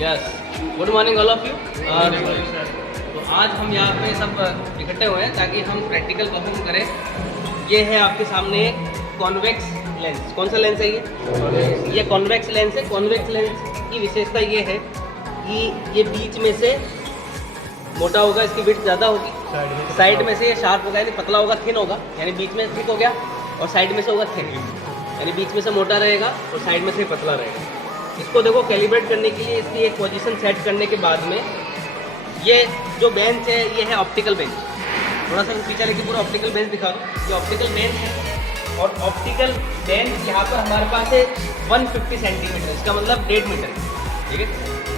Yes, good morning all of you. तो आज हम यहाँ पे सब इकट्ठे हुए हैं ताकि हम प्रैक्टिकल परफॉर्म करें। ये है आपके सामने कॉन्वेक्स लेंस। कौन सा लेंस है ये कॉन्वेक्स लेंस है। कॉन्वेक्स लेंस की विशेषता ये है कि ये बीच में से मोटा होगा, इसकी विड्थ ज़्यादा होगी, साइड में से ये शार्प होगा यानी पतला होगा, थिन होगा यानी बीच में थिक हो गया, और साइड में से होगा थिन यानी बीच में से मोटा रहेगा और साइड में से पतला रहेगा। इसको देखो कैलिब्रेट करने के लिए इसकी एक पोजीशन सेट करने के बाद में ये जो बेंच है ये है ऑप्टिकल बेंच। थोड़ा सा पीछे लेके पूरा ऑप्टिकल बेंच दिखा दो। ये ऑप्टिकल बेंच है और ऑप्टिकल बेंच यहाँ पर हमारे पास है 150 सेंटीमीटर, इसका मतलब 1.5 मीटर। ठीक है,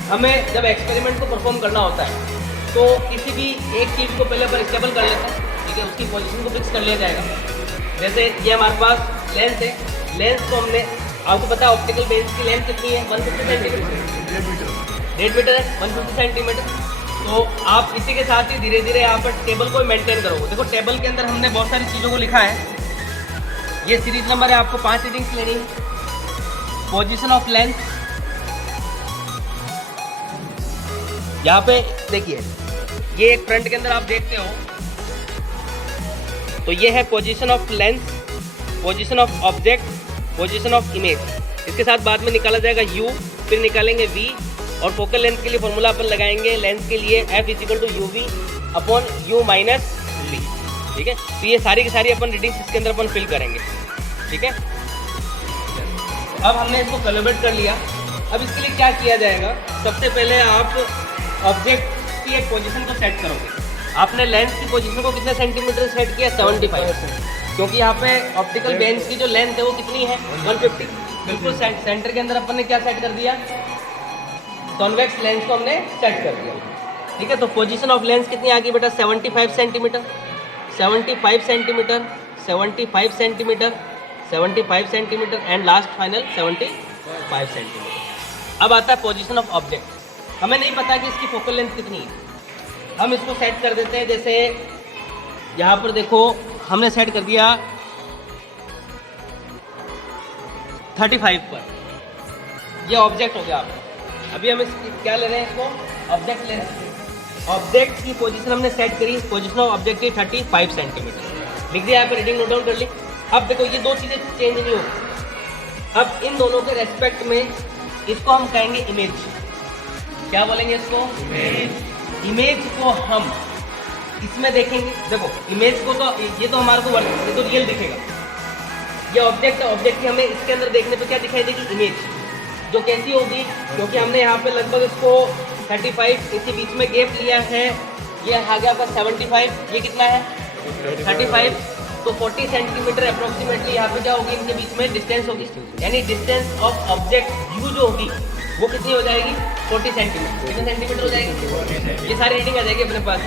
हमें जब एक्सपेरिमेंट को परफॉर्म करना होता है तो किसी भी एक चीज़ को पहले पर स्टेबल कर लेते हैं। ठीक है, उसकी पोजीशन को फिक्स कर लिया जाएगा। जैसे ये हमारे पास लेंस है, लेंस को हमने, आपको पता है ऑप्टिकल बेंच की लेंथ कितनी है, 150 सेंटीमीटर, 1.5 मीटर है, 150 सेंटीमीटर। तो आप इसी के साथ ही धीरे धीरे यहाँ पर टेबल को मेंटेन करोगे। देखो टेबल के अंदर हमने बहुत सारी चीज़ों को लिखा है। ये सीरीज नंबर है, आपको 5 रीडिंग्स लेनी है। पोजीशन ऑफ लेंस, यहाँ पे देखिए ये एक फ्रंट के अंदर आप देखते हो तो ये है position of lens, position of object, position of image. इसके साथ बाद में निकाला जाएगा u, फिर निकालेंगे v, और फोकल लेंथ के लिए फॉर्मूला अपन लगाएंगे लेंस के लिए f = uv upon u minus v। ठीक है, तो ये सारी की सारी अपन रीडिंग्स इसके अंदर अपन फिल करेंगे। ठीक है, अब हमने इसको कैलिब्रेट कर लिया। अब इसके लिए क्या किया जाएगा, सबसे पहले आप ऑब्जेक्ट की एक पोजीशन को सेट करोगे। आपने लेंस की पोजीशन को कितने सेंटीमीटर सेट किया, 75, क्योंकि यहाँ पे ऑप्टिकल बेंच की जो लेंथ है वो कितनी है, 150। बिल्कुल सेंटर के अंदर अपन ने क्या सेट कर दिया, कॉन्वेक्स लेंस को हमने सेट कर दिया। ठीक है, तो पोजीशन ऑफ लेंस कितनी आ गई बेटा, 75 centimetre, 75 centimetre, 75 centimetre, 75 centimetre and last final 75 centimetre. अब आता है पोजीशन ऑफ ऑब्जेक्ट। हमें नहीं पता कि इसकी फोकल लेंथ कितनी है, हम इसको सेट कर देते हैं। जैसे यहाँ पर देखो हमने सेट कर दिया 35 पर, ये ऑब्जेक्ट हो गया आपका। अभी हम इस क्या ले रहे हैं, इसको ऑब्जेक्ट ले रहे हैं। ऑब्जेक्ट की पोजीशन हमने सेट करी, पोजीशन ऑफ ऑब्जेक्ट की 35 सेंटीमीटर लिख दिया, यहाँ पे रीडिंग नोट डाउन कर ली। अब देखो ये दो चीज़ें चेंज नहीं होगी। अब इन दोनों के रेस्पेक्ट में इसको हम कहेंगे इमेज। क्या बोलेंगे इसको, इमेज को हम इसमें देखेंगे। देखो इमेज को तो ये तो हमारे को ये तो रियल दिखेगा, ये ऑब्जेक्ट है, ऑब्जेक्ट की हमें इसके अंदर देखने पे क्या दिखाई देगी, इमेज, जो कैसी होगी, क्योंकि हमने यहाँ पे लगभग इसको 35, इसी बीच में गैप लिया है, ये आ गया आपका 75, ये कितना है 35, तो 40 सेंटीमीटर अप्रोक्सीमेटली यहाँ पे क्या होगी, इनके बीच में डिस्टेंस होगी, यानी डिस्टेंस ऑफ ऑब्जेक्ट यू जो होगी वो कितनी हो जाएगी, 40 सेंटीमीटर। कितने सेंटीमीटर हो जाएगी, ये सारी रीडिंग आ जाएगी अपने पास।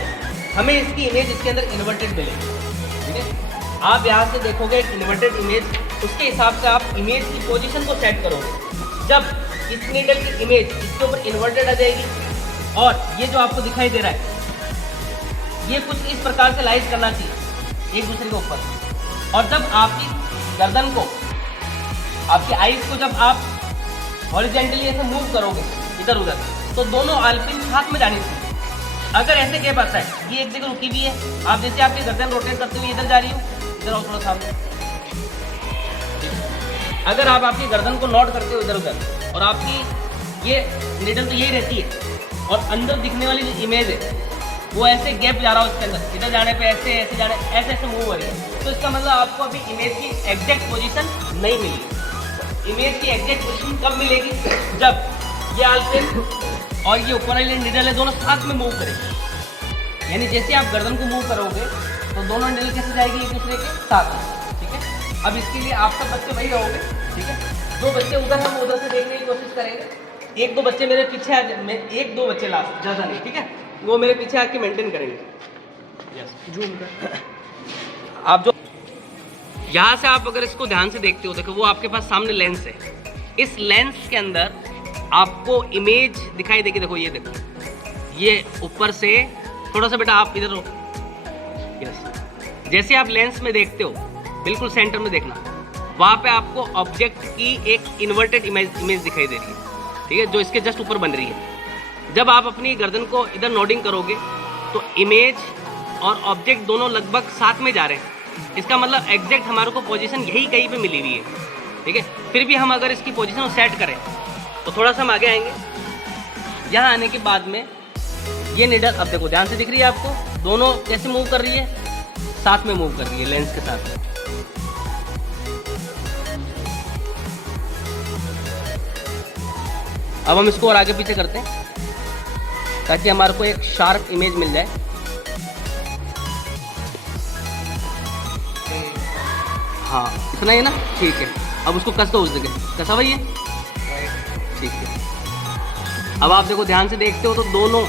हमें इसकी इमेज इसके अंदर इन्वर्टेड मिलेगी। ठीक है, आप यहाँ से देखोगे एक इन्वर्टेड इमेज, उसके हिसाब से आप इमेज की पोजीशन को सेट करोगे। जब इस नीडल की इमेज इसके ऊपर इन्वर्टेड आ जाएगी और ये जो आपको दिखाई दे रहा है ये कुछ इस प्रकार से लाइज करना चाहिए एक दूसरे के ऊपर, और जब आपकी गर्दन को, आपकी आईज को जब आप हॉरिजॉन्टली ऐसे मूव करोगे इधर उधर, तो दोनों आलपिन साथ में जानी चाहिए। अगर ऐसे गैप आता है, ये एक जगह रुकी भी है, आप जैसे आपकी गर्दन रोटेट करते हुए इधर जा रही हो, इधर आओ थोड़ा सामने। अगर आप आपकी गर्दन को नॉट करते हो इधर उधर, और आपकी ये नीडल तो यही रहती है, और अंदर दिखने वाली जो इमेज है वो ऐसे गैप जा रहा हो इसके अंदर, इधर जाने पे ऐसे ऐसे जाने ऐसे ऐसे मूव हो रही है, तो इसका मतलब आपको अभी इमेज की एग्जैक्ट पोजीशन नहीं मिली। इमेज की एग्जैक्ट पोजीशन कब मिलेगी, जब ये आलपिन और ये ऊपर वाली नीडल है दोनों साथ में मूव करेंगे। यानी जैसे आप गर्दन को मूव करोगे तो दोनों नीडल कैसे जाएगी, एक दूसरे के साथ में। ठीक है, अब इसके लिए आप सब बच्चे वही रहोगे। ठीक है, दो बच्चे उधर, हम उधर से देखने की कोशिश करेंगे। एक दो बच्चे मेरे पीछे आ, मैं एक दो बच्चे लास्ट, ज़्यादा नहीं। ठीक है, वो मेरे पीछे आके मेंटेन करेंगे। यस, जूम कर। आप जो यहाँ से आप अगर इसको ध्यान से देखते हो, देखो वो आपके पास सामने लेंस है, इस लेंस के अंदर आपको इमेज दिखाई देगी। देखो ये देखो, ये ऊपर से थोड़ा सा बेटा आप इधर हो। यस, जैसे आप लेंस में देखते हो बिल्कुल सेंटर में देखना, वहाँ पे आपको ऑब्जेक्ट की एक इन्वर्टेड इमेज दिखाई दे रही है। ठीक है, जो इसके जस्ट ऊपर बन रही है। जब आप अपनी गर्दन को इधर नोडिंग करोगे तो इमेज और ऑब्जेक्ट दोनों लगभग साथ में जा रहे हैं। इसका मतलब एग्जैक्ट हमारे को पोजीशन यही कहीं पे मिली हुई है, ठीक है। फिर भी हम अगर इसकी पोजीशन सेट करें तो थोड़ा सा हम आगे आएंगे। यहाँ आने के बाद में ये नीडल, अब देखो ध्यान से दिख रही है आपको, दोनों कैसे मूव कर रही है, साथ में मूव कर रही है लेंस के साथ में। अब हम इसको और आगे पीछे करते हैं ताकि हमारे को एक शार्प इमेज मिल जाए। हाँ इतना ही है ना, ठीक है। अब उसको कस दो उस जगह, कसा भाई ये, ठीक है। अब आप देखो ध्यान से देखते हो तो दोनों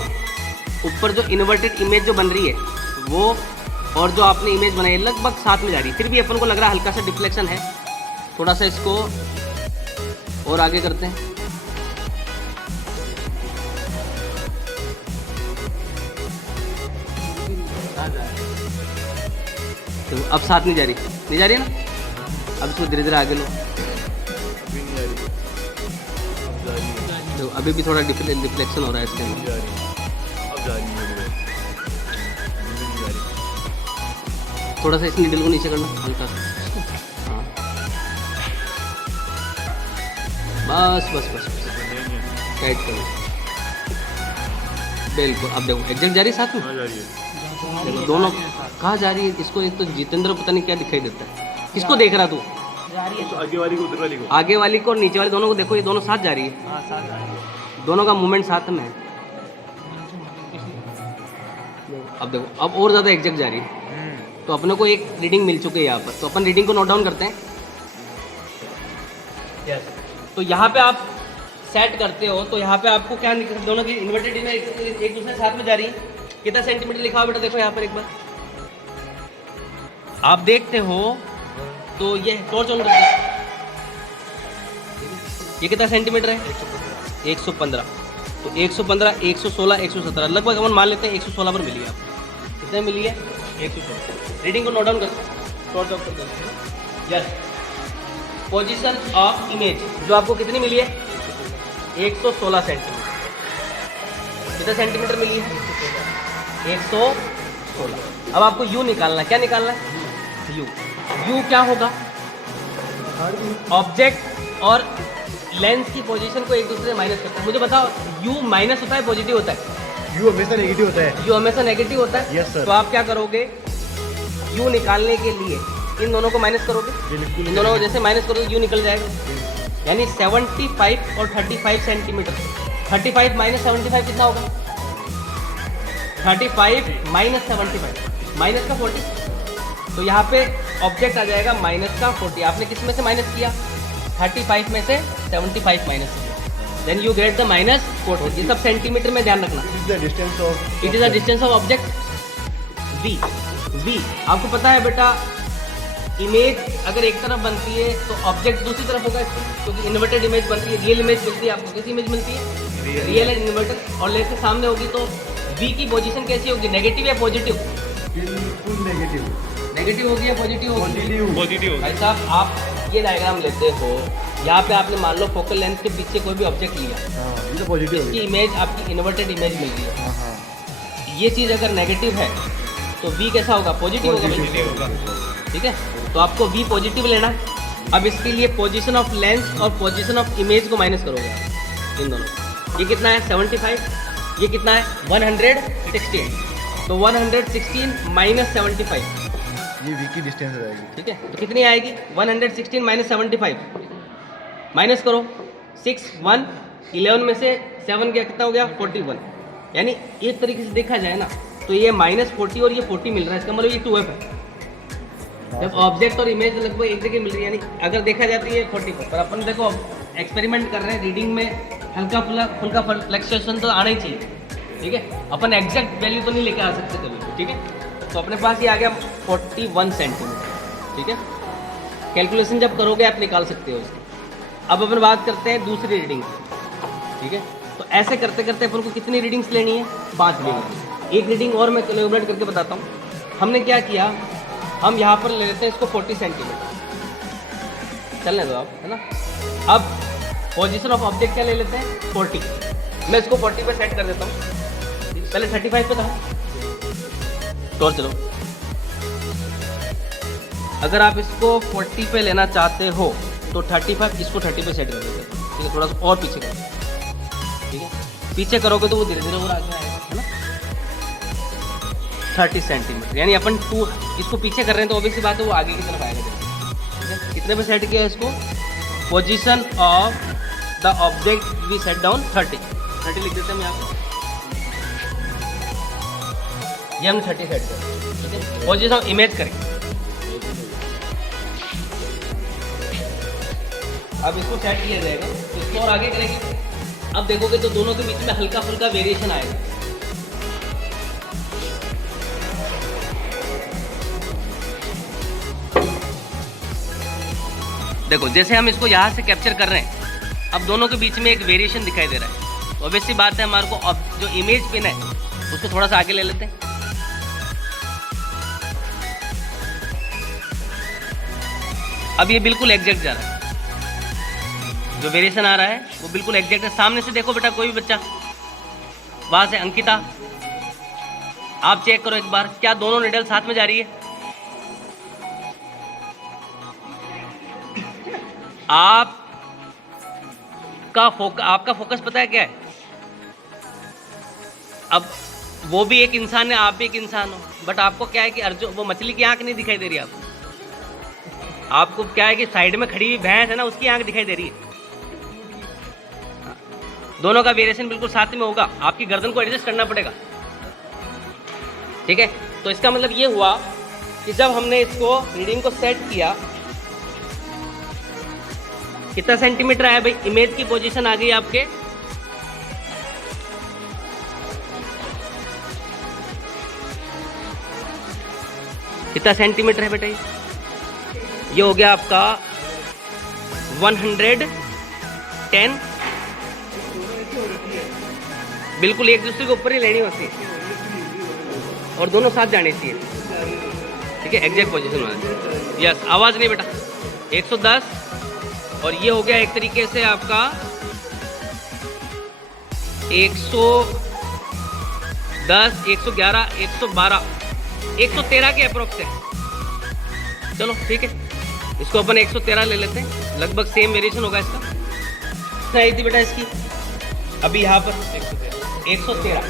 ऊपर जो इन्वर्टेड इमेज जो बन रही है वो और जो आपने इमेज बनाई है लगभग साथ में जा रही है। फिर भी अपन को लग रहा है हल्का सा डिफ्लेक्शन है, थोड़ा सा इसको और आगे करते हैं। तो अब साथ नहीं जा रही ना। अब इसको धीरे धीरे आगे लो, तो अभी भी थोड़ा डिफ्लेक्शन हो रहा है इसके अंदर। थोड़ा सा इस नीडल को नीचे करना हल्का सा, हाँ बस बस बस टाइट करो, बिल्कुल। अब देखो एग्जैक्ट जा रही है साथ में, देखो दोनों कहाँ जा रही है। इसको एक तो जितेंद्र पता नहीं क्या दिखाई देता है, किसको देख रहा तू, आगे वाली को उधर वाली को, आगे वाली को और नीचे वाले दोनों को देखो, ये दोनों साथ जा रही है। हाँ साथ जा रही है, दोनों का मूवमेंट साथ में है। अब देखो अब और ज़्यादा एग्जैक्ट जा रही है। तो अपने को एक रीडिंग मिल चुकी है यहाँ पर, तो अपन रीडिंग को नोट डाउन करते हैं। तो यहाँ पे आप सेट करते हो तो यहाँ पे आपको क्या दोनों की इन्वर्टेड इमेज एक दूसरे के साथ में जा रही है। कितना सेंटीमीटर लिखा हुआ बेटा, देखो यहाँ पर एक बार आप देखते हो तो ये टॉर्च ऑन करते हैं, ये कितना सेंटीमीटर है, 115। तो 115, 116, 117 लगभग अपन मान लेते हैं 116 पर मिली है आपको। कितने मिली है, 116। रीडिंग को नोट डाउन करते हैं, टॉर्च ऑफ करते हैं। यस, पोजीशन ऑफ इमेज जो आपको कितनी मिली है, 116 सेंटीमीटर। कितना सेंटीमीटर मिली है, 116। अब आपको यू निकालना है, क्या निकालना है, यू क्या होगा, ऑब्जेक्ट और लेंस की पोजीशन को एक दूसरे से माइनस करता है। मुझे बताओ यू माइनस होता है पॉजिटिव होता है, यू हमेशा नेगेटिव होता है, यू हमेशा नेगेटिव होता है। Yes sir. तो आप क्या करोगे, यू निकालने के लिए इन दोनों को माइनस करोगे, बिल्कुल इन दोनों को जैसे माइनस करोगे यू निकल जाएगा। यानी 75 और 35 सेंटीमीटर। 35 माइनस 75 कितना होगा, 35 माइनस 75 माइनस का 40। तो यहाँ पे ऑब्जेक्ट आ जाएगा माइनस का 40। आपने किस में से माइनस किया, 35 में से 75 माइनस किया, then you get the minus 40। ये सब सेंटीमीटर में ध्यान रखना। It is the distance of object v. V आपको पता है बेटा, इमेज अगर एक तरफ बनती है तो ऑब्जेक्ट दूसरी तरफ होगा, क्योंकि इन्वर्टेड इमेज बनती है। रियल इमेज मिलती है आपको, कैसी इमेज मिलती है, रियल एंड इन्वर्टेड। और लेंस के सामने होगी तो वी की पोजीशन कैसी होगी, नेगेटिव या पॉजिटिव, बिल्कुल नेगेटिव, नेगेटिव होगी या पॉजिटिव होगी, पॉजिटिव। भाई साहब आप ये डायग्राम लेते हो, यहाँ पे आपने मान लो फोकल लेंथ के पीछे कोई भी ऑब्जेक्ट लिया, हाँ ये तो पॉजिटिव इसकी इमेज आपकी इन्वर्टेड इमेज मिल रही है। हाँ हाँ ये चीज़ अगर नेगेटिव है तो वी कैसा होगा, पॉजिटिव होगा। ठीक है, तो आपको वी पॉजिटिव लेना। अब इसके लिए पोजीशन ऑफ लेंस और पोजीशन ऑफ इमेज को माइनस करोगे आप, इन दोनों। ये कितना है 75, ये कितना है 116। तो 116 माइनस 75, ये वी की डिस्टेंस हो जाएगी। ठीक है। तो कितनी आएगी, 116 माइनस 75, माइनस करो 6 1 11 में से 7 गया, कितना हो गया 41। यानी एक तरीके से देखा जाए ना तो ये -40 और ये 40 मिल रहा है, इसका मतलब ये 2f है। जब ऑब्जेक्ट और इमेज लगभग एक जगह मिल रही है, यानी अगर देखा जाती है 40 पर अपन देखो एक्सपेरिमेंट कर रहे हैं, रीडिंग में हल्का फुल्का फ्लक्चुएशन तो आना ही चाहिए। ठीक है, अपन एग्जैक्ट वैल्यू तो नहीं लेके आ सकते कभी। ठीक है, तो अपने पास ये आ गया 41 सेंटीमीटर। ठीक है, कैलकुलेशन जब करोगे आप निकाल सकते हो इसकी। अब अपन बात करते हैं दूसरी रीडिंग की। ठीक है, तो ऐसे करते करते अपन को कितनी रीडिंग्स लेनी है, 5 रीडिंग। एक रीडिंग और मैं कैलकुलेट करके बताता हूँ। हमने क्या किया, हम यहाँ पर ले लेते हैं इसको 40 सेंटीमीटर, चलने दो आप, है ना। अब पोजीशन ऑफ ऑब्जेक्ट क्या ले लेते हैं 40, मैं इसको 40 पे सेट कर देता हूँ, पहले 35 पे था। तो चलो, अगर आप इसको 40 पे लेना चाहते हो तो 35, इसको 30 पे सेट कर देते हैं। ठीक है, थोड़ा सा और पीछे करो। ठीक है, पीछे करोगे तो वो धीरे धीरे और आगे आएगा, है ना। 30 सेंटीमीटर, यानी अपन 2 इसको पीछे कर रहे हैं तो ऑब्वियसली बात है वो आगे की तरफ आएगा। ठीक है, कितने पे सेट किया इसको? Position of the object v set down 30 लिख देते हैं यहाँ पे। ये हम 30 सेट करें। ठीक है, पोजीशन ऑफ इमेज करेंगे। अब इसको सेट किया जाएगा, इसको और आगे करेंगे। अब देखोगे तो दोनों के बीच में हल्का फुल्का वेरिएशन आएगा। देखो, जैसे हम इसको यहाँ से कैप्चर कर रहे हैं, अब दोनों के बीच में एक वेरिएशन दिखाई दे रहा है। तो ऑब्वियसली बात है हमारे को अब जो इमेज पिन है उसको थोड़ा सा आगे ले लेते हैं। अब ये बिल्कुल एग्जैक्ट जा रहा है, जो वेरिएशन आ रहा है वो बिल्कुल एग्जैक्ट है। सामने से देखो बेटा, कोई भी बच्चा, वहां से अंकिता, आप चेक करो एक बार, क्या दोनों निडल साथ में जा रही है? आपका फोकस पता है क्या है? अब वो भी एक इंसान है, आप भी एक इंसान हो, बट आपको क्या है कि अर्जुन, वो मछली की आंख नहीं दिखाई दे रही आपको क्या है कि साइड में खड़ी हुई भैंस है ना, उसकी आंख दिखाई दे रही है। दोनों का वेरिएशन बिल्कुल साथ में होगा, आपकी गर्दन को एडजस्ट करना पड़ेगा। ठीक है, तो इसका मतलब ये हुआ कि जब हमने इसको रीडिंग को सेट किया, कितना सेंटीमीटर आया भाई? इमेज की पोजीशन आ गई आपके कितना सेंटीमीटर है बेटा? ये हो गया आपका 110। बिल्कुल एक दूसरे के ऊपर ही लेनी होती है और दोनों साथ जाने चाहिए। ठीक है, एग्जैक्ट पोजीशन होना चाहिए। यस, आवाज नहीं बेटा। 110 और ये हो गया एक तरीके से आपका 110, 111, 112, 113 के अप्रोक्स है। चलो ठीक है, इसको अपन 113 ले लेते हैं, लगभग सेम वेरिएशन होगा इसका। कितना आई थी बेटा इसकी? अभी यहाँ पर 113,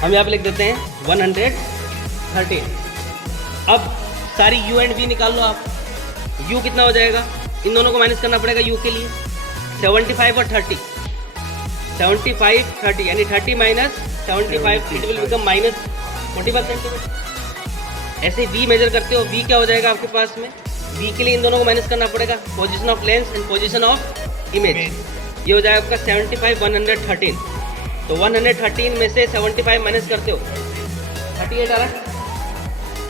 हम यहाँ पे लिख देते हैं 113। अब सारी u एंड v निकाल लो आप। u कितना हो जाएगा? इन दोनों को माइनस करना पड़ेगा u के लिए। 75 और 30, 75, 30 यानी 30 minus 75, it will become minus 45 centimetre. ऐसे v मेजर करते हो, v क्या हो जाएगा आपके पास में? v के लिए इन दोनों को माइनस करना पड़ेगा, position of lens and position of image. ये हो जाएगा आपका 75, 113। तो 113 में से 75 माइनस करते हो, 38 आ रहा है,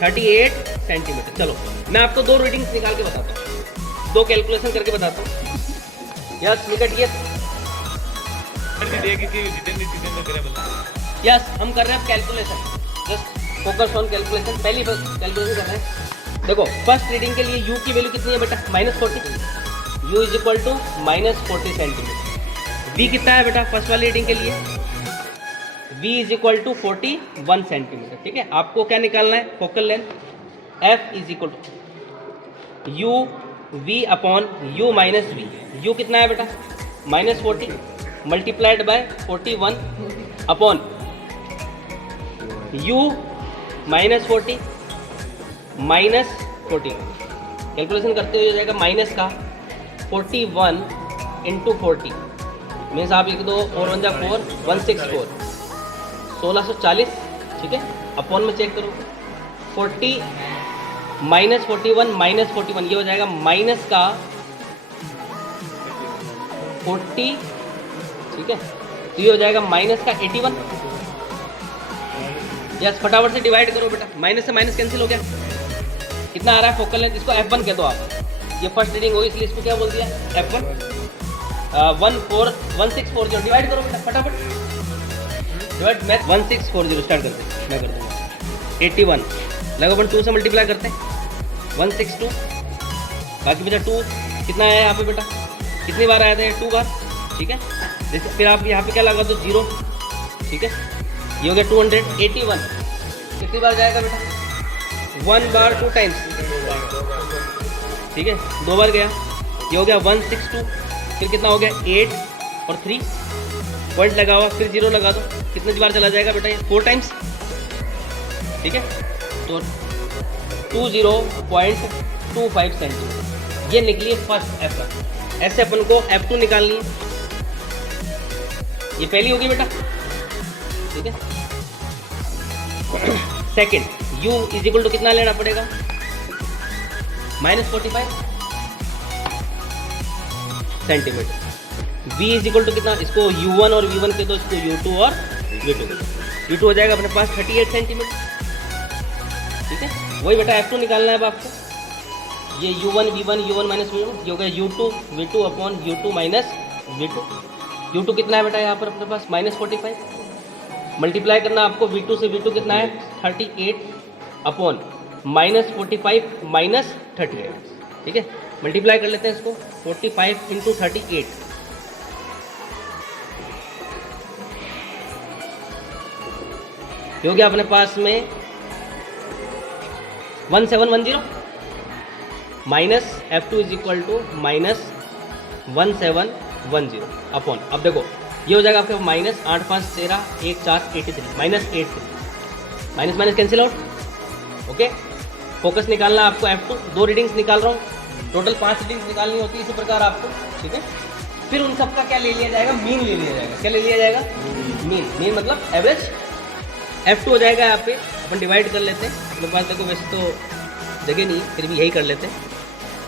38 सेंटीमीटर। चलो मैं आपको दो रीडिंग्स निकाल के बताता हूँ, दो कैलकुलेशन करके बताता हूँ। यस, निकट ये यस, हम कर रहे हैं calculation, just focus on calculation. पहली कैलकुलेशन कर रहे हैं। देखो, फर्स्ट रीडिंग के लिए u की वैल्यू कितनी है बेटा? -40। u is equal to -40 centimetre. v कितना है बेटा फर्स्ट वाली रीडिंग के लिए? v is equal to 41 centimetre. ठीक है, आपको क्या निकालना है? Focal length. f is equal to u v upon u minus v। u कितना है बेटा? -40 multiplied by 41 upon u -40 -40। Calculation करते हुए हो जाएगा माइनस का 41 इंटू 40 मीन्स आप लिख दो 4 1 जा 4, 164, 1640। ठीक है, अपॉन में चेक करो 40 -41 -41, ये हो जाएगा माइनस का 40। ठीक है, तो ये हो जाएगा माइनस का 81। यस, फटाफट से डिवाइड करो बेटा, माइनस से माइनस कैंसिल हो गया। कितना आ रहा है फोकल लेंथ? इसको F1 कह दो आप, ये फर्स्ट रीडिंग होगी इसलिए इसको क्या बोल दिया? F1। 1640 डिवाइड करो बेटा फटाफट, डिवाइड। मैं 1640 स्टार्ट करते हैं, मैं कर दूँगा 81, लगभग अपन 2 से मल्टीप्लाई करते हैं, 162, बाकी बेटा 2 कितना आया यहाँ पे बेटा? कितनी बार आया था? 2 बार। ठीक है, जैसे फिर आप यहाँ पे क्या लगा दो 0, ठीक है। ये हो गया 281, कितनी बार जाएगा बेटा? 1 बार 2 टाइम्स, ठीक है, 2 बार गया। ये हो गया 162, फिर कितना हो गया 8 और 3 पॉइंट लगा हुआ, फिर 0 लगा दो, कितने बार चला जाएगा बेटा? ये 4 टाइम्स, ठीक है। तो 20.25 सेंटीमीटर ये निकली फर्स्ट F1। ऐसे अपन को F2 निकालनी है, ये पहली होगी बेटा, ठीक है। Second U is equal to कितना लेना पड़ेगा? -45 centimetre. V is equal to कितना? इसको U1 और V1 के दो, इसको U2 और V2 के दो। V2 हो जाएगा अपने पास 38 सेंटीमीटर, ठीक है। वही बेटा F2 निकालना है अब आपको। ये U1 V1 U1 minus V1 ये हो गया U2 V2 upon U2 minus V2। U2 कितना है बेटा यहाँ पर अपने पास? -45। मल्टीप्लाई करना आपको V2 से, V2 कितना है? 38 अपॉन -45 माइनस 38, ठीक है। मल्टीप्लाई कर लेते हैं इसको, 45 इंटू 38, ये हो गया अपने पास में 1710 minus F2 is equal to -1710 upon, अब देखो ये हो जाएगा आपके minus 8 5 13 1 4 83 minus 83, minus minus cancel out, okay. Focus निकालना आपको F2, 2 रीडिंग्स निकाल रहा हूँ, टोटल 5 रीडिंग्स निकालनी होती है इसी प्रकार आपको, ठीक है। फिर उन सब का क्या ले लिया जाएगा? मीन ले लिया जाएगा। क्या ले लिया जाएगा? मीन। मीन मतलब एवरेज। F2 हो जाएगा यहाँ पे, अपन डिवाइड कर लेते हैं, अपने पास देखो वैसे तो जगह नहीं, फिर भी यही कर लेते हैं।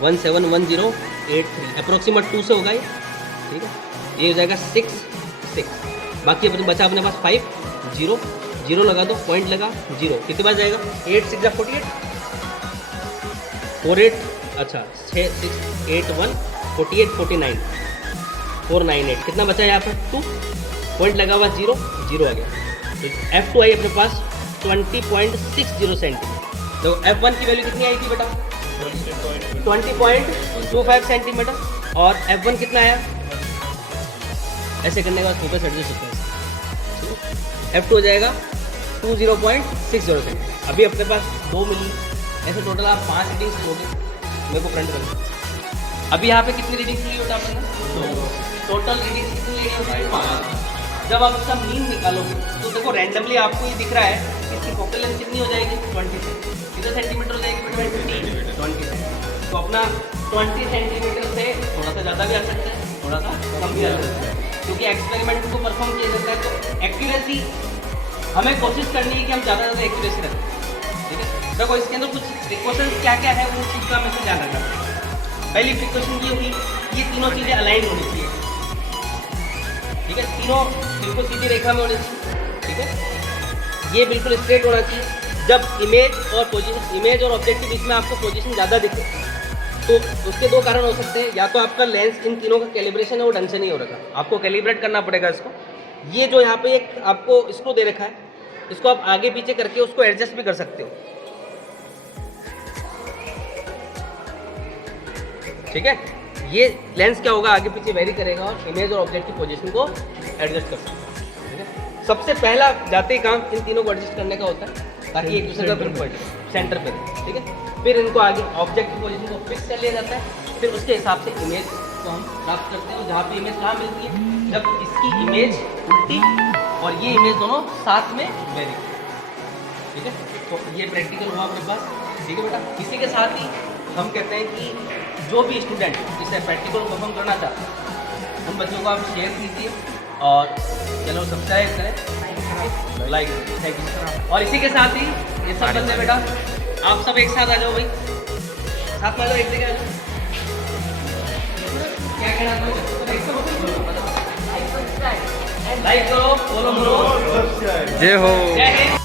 171083 अप्रोक्सीमेट 2 से होगा ये, ठीक है। ये हो जाएगा 6 6, बाकी अपने बचा अपने पास 5 0 0 लगा दो, पॉइंट लगा 0, कितनी बार जाएगा? 8 6 48 48, अच्छा 6 6 8 1 48 49 498, कितना बचा यहाँ पर? 2, पॉइंट लगा हुआ 0 0 आ गया। तो F2 आई अपने पास 20.60 सेंटीमीटर। तो F1 की वैल्यू कितनी आई थी बेटा? 20.25 सेंटीमीटर। और F1 कितना आया? ऐसे करने के बाद फोकस एडजस्ट होता है। F2 हो जाएगा 20.60 सेंटीमीटर। अभी अपने पास 2 मिली, ऐसे टोटल आप 5 रीडिंग्स लोगे। मेरे को फ्रंट करना। अभी यहाँ पे कितनी रीडिंग्स ली होता आपने? टोटल रीडिंग्स कितनी ली होती है? 5। जब आप इसका मीन निकालोगे तो देखो रैंडमली आपको ये दिख रहा है कि इसकी फोकल लेंथ कितनी हो जाएगी? 20 कितना सेंटीमीटर हो जाएगी? 20। तो अपना 20 सेंटीमीटर से थोड़ा सा ज़्यादा भी आ सकता है, थोड़ा सा कम भी आ सकता है, क्योंकि एक्सपेरिमेंट को परफॉर्म किया जाता है। तो एक्यूरेसी हमें कोशिश करनी है कि हम ज़्यादा से ज़्यादा एक्यूरेसी रखें, ठीक है। देखो इसके अंदर कुछ प्रिकॉशंस क्या क्या है वो चीज़ का हमें ध्यान रखना है। पहली प्रिकॉशन ये हुई, ये तीनों चीज़ें अलाइन होनी चाहिए, ठीक है। तीनों बिल्कुल सीधी रेखा में होनी चाहिए, ठीक है। ये बिल्कुल स्ट्रेट होना चाहिए। जब इमेज और पोजीशन, इमेज और ऑब्जेक्ट के बीच में आपको पोजीशन ज़्यादा दिखे तो उसके 2 कारण हो सकते हैं। या तो आपका लेंस, इन तीनों का कैलिब्रेशन है वो ढंग से नहीं हो रखा, आपको कैलिब्रेट करना पड़ेगा इसको। ये जो यहाँ पे एक आपको स्क्रू दे रखा है, इसको आप आगे पीछे करके उसको एडजस्ट भी कर सकते हो, ठीक है। ये लेंस क्या होगा, आगे पीछे वेरी करेगा और इमेज और ऑब्जेक्ट की पोजीशन को एडजस्ट कर सकता है, ठीक है। सबसे पहला जाते ही काम इन तीनों को एडजस्ट करने का होता है ताकि एक दूसरे का बिल्कुल सेंटर पे, ठीक है। फिर इनको आगे ऑब्जेक्ट की पोजीशन को फिक्स कर लिया जाता है, फिर उसके हिसाब से इमेज को हम प्राप्त करते हैं। जहाँ पे इमेज कहाँ मिलती है? जब इसकी इमेज उल्टी और ये इमेज दोनों साथ में वेरी, ठीक है। तो ये प्रैक्टिकल हुआ अपने पास, ठीक है बेटा। इसी के साथ ही हम कहते हैं कि जो भी स्टूडेंट इसे प्रैक्टिकल परफॉर्म करना चाहते हैं उन बच्चों को आप शेयर कीजिए और चैनल सब्सक्राइब करें, लाइक, थैंक यू। और इसी के साथ ही ये सब बंदे बेटा आप सब एक साथ आ जाओ भाई, साथ में आ जाओ, एक जगह आ जाओ। क्या कहना लाइक करो, फॉलो करो, जय हो। जय हिंद।